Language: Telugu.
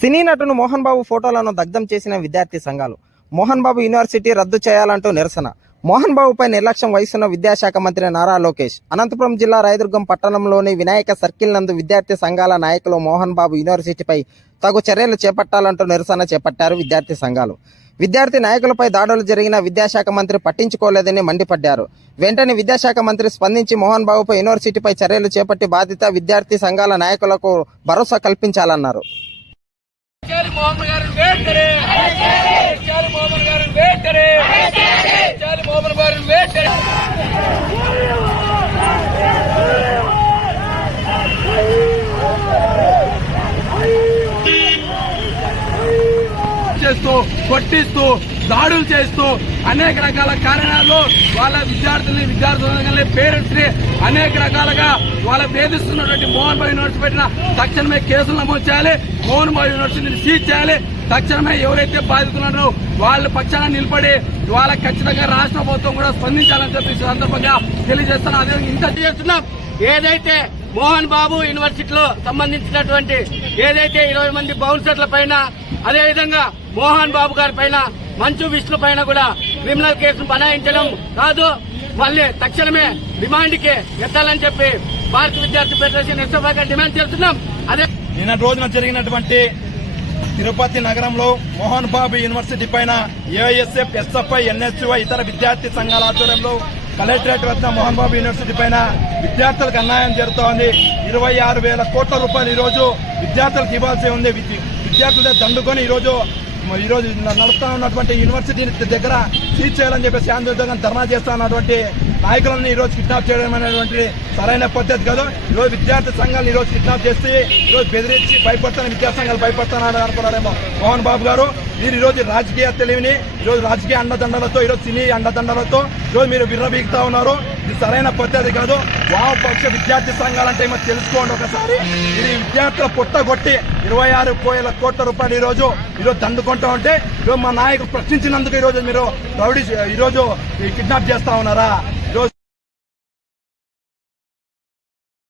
సినీ నటును మోహన్ బాబు ఫోటోలను దగ్ధం చేసిన విద్యార్థి సంఘాలు. మోహన్ బాబు యూనివర్సిటీ రద్దు చేయాలంటూ నిరసన. మోహన్ బాబుపై నిర్లక్ష్యం వహిస్తున్న విద్యాశాఖ మంత్రి నారా లోకేష్. అనంతపురం జిల్లా రాయదుర్గం పట్టణంలోని వినాయక సర్కిల్ నందు విద్యార్థి సంఘాల నాయకులు మోహన్ బాబు యూనివర్సిటీపై తగు చర్యలు చేపట్టాలంటూ నిరసన చేపట్టారు విద్యార్థి సంఘాలు. విద్యార్థి నాయకులపై దాడులు జరిగిన విద్యాశాఖ మంత్రి పట్టించుకోలేదని మండిపడ్డారు. వెంటనే విద్యాశాఖ మంత్రి స్పందించి మోహన్ బాబుపై యూనివర్సిటీపై చర్యలు చేపట్టి బాధిత విద్యార్థి సంఘాల నాయకులకు భరోసా కల్పించాలన్నారు. చాలి మోహన్ చేస్తూ కొట్టిస్తూ దాడులు చేస్తూ అనేక రకాల కారణాలు వాళ్ళ విద్యార్థుల్ని విద్యార్థులని పేరెంట్స్ని అనేక రకాలుగా వాళ్ళ వేధిస్తున్నటువంటి మోహన్ బాబు యూనివర్సిటీ పెట్టిన తక్షణమే కేసులు నమోదు చేయాలి. మోహన్ బాబు యూనివర్సిటీని సీజ్ చేయాలి. తక్షణమే ఎవరైతే బాధితున్నారో వాళ్ళ పక్షాన నిలబడి వాళ్ళ ఖచ్చితంగా రాష్ట్ర ప్రభుత్వం కూడా స్పందించాలని చెప్పి సందర్భంగా తెలియజేస్తున్నాం అదే ఇంత చేస్తున్నాం. ఏదైతే మోహన్ బాబు యూనివర్సిటీలో సంబంధించినటువంటి ఏదైతే ఇరవై మంది బౌన్సర్ల పైన అదేవిధంగా మోహన్ బాబు గారి పైన మంచు విష్ణు పైన కూడా క్రిమినల్ కేసును బనాయించడం కాదు. మళ్ళీ తక్షణమే రిమాండ్కి ఎత్తాలని చెప్పి భారత విద్యార్థి ఫెడరేషన్ ఎస్ఎఫ్ఐగా డిమాండ్ చేస్తున్నాం. అదే నిన్న రోజున జరిగినటువంటి తిరుపతి నగరంలో మోహన్ బాబు యూనివర్సిటీ పైన ఏఎస్ఎఫ్ ఎస్ఎఫ్ఐ ఎన్ఎస్యుఐ ఇతర విద్యార్థి సంఘాల ఆధ్వర్యంలో కలెక్టరేట్ వద్ద మోహన్ బాబు యూనివర్సిటీ పైన విద్యార్థులకు అన్యాయం జరుగుతోంది. ఇరవై ఆరు వేల కోట్ల రూపాయలు ఈరోజు విద్యార్థులకు ఇవ్వాల్సి ఉంది. విద్య- దండుకొని ఈరోజు ఈరోజు ఈ నడుస్తా ఉన్నటువంటి యూనివర్సిటీ దగ్గర సీజ్ చేయాలని చెప్పేసి ఆందోళన ధర్నా చేస్తా ఉన్నటువంటి నాయకులను ఈ రోజు కిడ్నాప్ చేయడం అనేటువంటి సరైన పద్ధతి కాదు. ఈ రోజు విద్యార్థి సంఘాలు ఈరోజు కిడ్నాప్ చేసి ఈ రోజు బెదిరించి భయపడతాను విద్యాసంఘాలు సంఘాలు భయపడతానని అనుకున్నారేమో మోహన్ బాబు గారు. మీరు ఈరోజు రాజకీయ తెలివిని ఈ రోజు రాజకీయ అండదండలతో ఈరోజు సినీ అండదండలతో ఈరోజు రోజు మీరు విర్రబీగుతా ఉన్నారు. ఇది సరైన పద్ధతి కాదు. వామపక్ష విద్యార్థి సంఘాలంటే ఏమో తెలుసుకోండి ఒకసారి. ఇది విద్యార్థుల పుట్టగొట్టి ఇరవై ఆరు వేల కోట్ల రూపాయలు ఈ రోజు ఈరోజు దండుకుంటా ఉంటే ఈరోజు మా నాయకుడు ప్రశ్నించినందుకు ఈరోజు మీరు రౌడీ ఈరోజు కిడ్నాప్ చేస్తా ఉన్నారా?